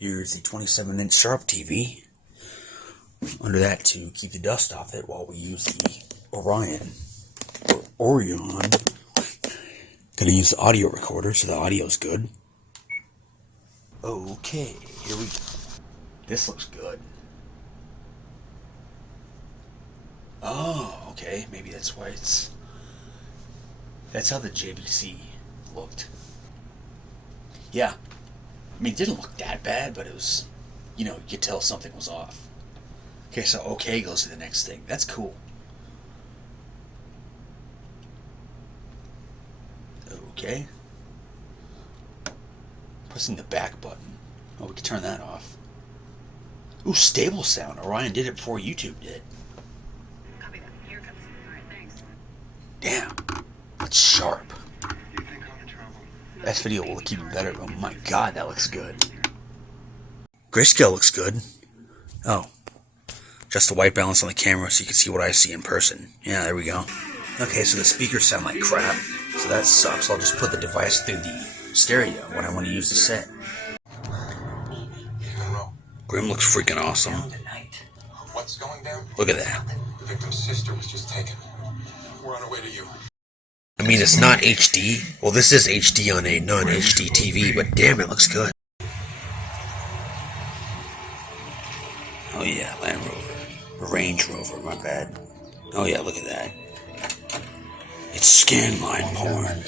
Here's the 27-inch Sharp TV. Under that to keep the dust off it while we use the Orion. Or Orion. Gonna use the audio recorder so the audio's good. Okay, here we go. This looks good. Oh, okay. Maybe that's why it's... That's how the JVC looked. Yeah. I mean, it didn't look that bad, but it was... You know, you could tell something was off. Okay, so okay goes to the next thing. That's cool. Okay. Pressing the back button. Oh, we can turn that off. Ooh, stable sound. Orion did it before YouTube did. Copy that. Here comes. All right, thanks. Damn. That's sharp. That video will look even better. Oh my god, that looks good. Grayscale looks good. Oh. Just the white balance on the camera so you can see what I see in person. Yeah, there we go. Okay, so the speakers sound like crap. So that sucks. I'll just put the device through the stereo when I want to use the set. Grim looks freaking awesome. What's going down? Look at that. The victim's sister was just taken. We're on our way to you. I mean, it's not HD. Well, this is HD on a non-HD TV, but damn, it looks good. Oh yeah, Land Rover. Range Rover, my bad. Oh yeah, look at that. It's scanline porn.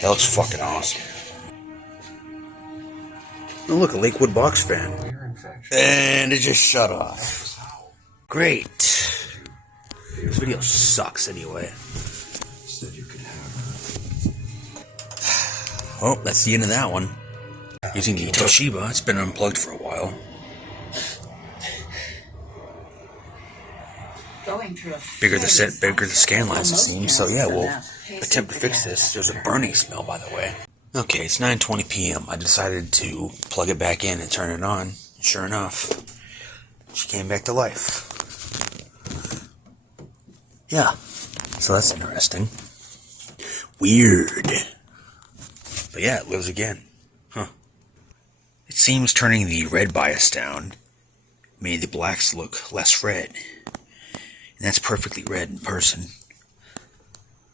That looks fucking awesome. Oh look, a Lakewood box fan. And it just shut off. Great. This video sucks anyway. Oh, that's the end of that one. Using the Toshiba, it's been unplugged for a while. Bigger the set, bigger the scan lines it seems. So yeah, we'll attempt to fix this. There's a burning smell, by the way. Okay, it's 9:20 p.m. I decided to plug it back in and turn it on. Sure enough, she came back to life. Yeah, so that's interesting. Weird. But yeah, it lives again. Huh. It seems turning the red bias down made the blacks look less red. And that's perfectly red in person.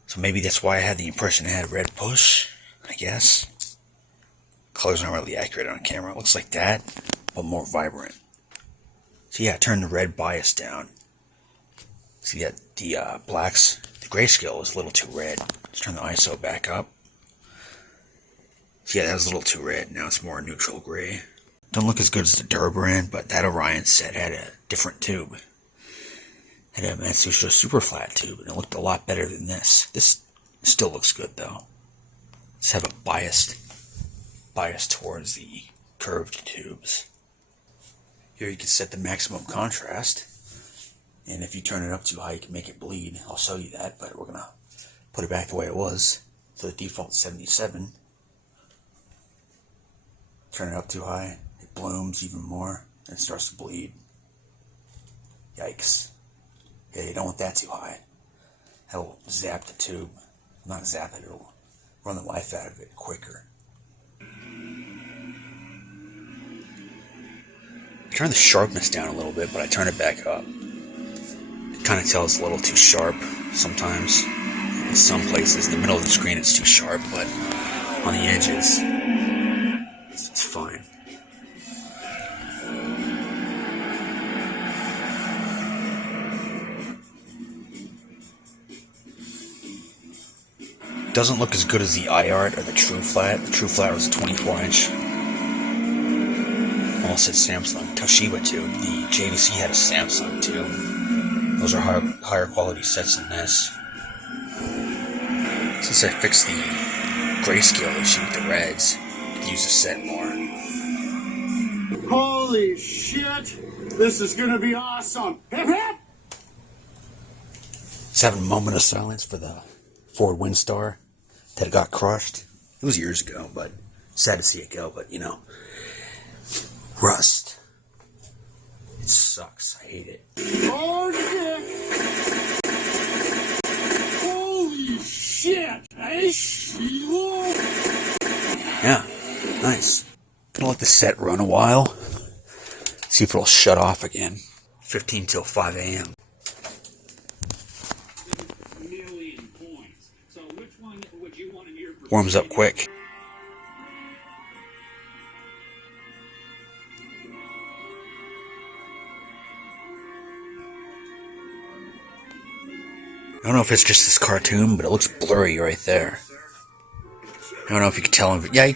So maybe that's why I had the impression it had red push, I guess. Colors aren't really accurate on camera. It looks like that, but more vibrant. So yeah, turn the red bias down. See that the blacks, the grayscale is a little too red. Let's turn the ISO back up. So yeah, that was a little too red. Now it's more neutral gray. Don't look as good as the Durabrand, but that Orion set had a different tube. Had a Matsushita super flat tube, and it looked a lot better than this. This still looks good though. Just have a bias towards the curved tubes. Here you can set the maximum contrast, and if you turn it up too high, you can make it bleed. I'll show you that, but we're gonna put it back the way it was. So the default 77. Turn it up too high, it blooms even more, and it starts to bleed. Yikes. Yeah, you don't want that too high. That'll zap the tube. Not zap it, it'll run the life out of it quicker. I turn the sharpness down a little bit, but I turn it back up. It kind of tells it's a little too sharp sometimes. In some places, in the middle of the screen it's too sharp, but on the edges, it's fine. Doesn't look as good as the iArt or the TruFlat. The TruFlat was a 24-inch. Almost said Samsung. Toshiba tube. The JVC had a Samsung tube. Those are higher quality sets than this. Since I fixed the grayscale issue with the reds, I could use the set more. Holy shit! This is gonna be awesome! Hip hip! Just having a moment of silence for the Ford Windstar that got crushed. It was years ago, but sad to see it go, but you know. Rust. It sucks. I hate it. Oh shit! Holy shit! Yeah, nice. Gonna let this set run a while. See if it'll shut off again. 15 till 5 a.m. Million points. So which one would you want in your Warms up quick. I don't know if it's just this cartoon, but it looks blurry right there. I don't know if you can tell him. Yeah, you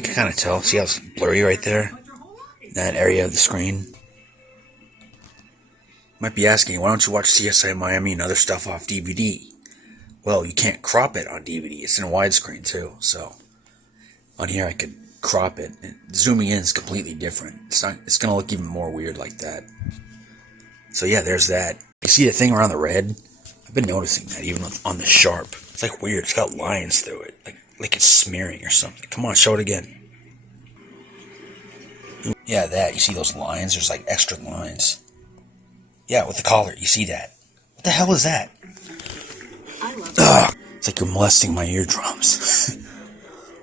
can kind of tell. See how it's blurry right there? That area of the screen. Might be asking, why don't you watch CSI Miami and other stuff off DVD? Well, you can't crop it on DVD. It's in widescreen too. So on here I could crop it. And zooming in is completely different. It's gonna look even more weird like that. So yeah, there's that. You see the thing around the red? I've been noticing that even on the sharp. It's like weird. It's got lines through it, like it's smearing or something. Come on, show it again. Yeah, that. You see those lines? There's like extra lines. Yeah, with the collar. You see that? What the hell is that? Ugh. It's like you're molesting my eardrums.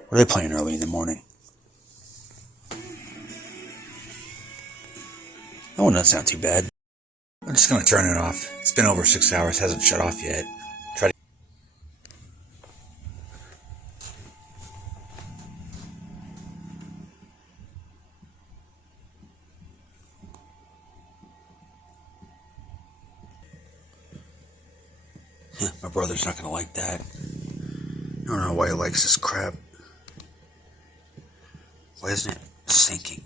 What are they playing early in the morning? That one doesn't sound too bad. I'm just gonna turn it off. It's been over 6 hours, hasn't shut off yet. Try to. My brother's not gonna like that. I don't know why he likes this crap. Why isn't it sinking?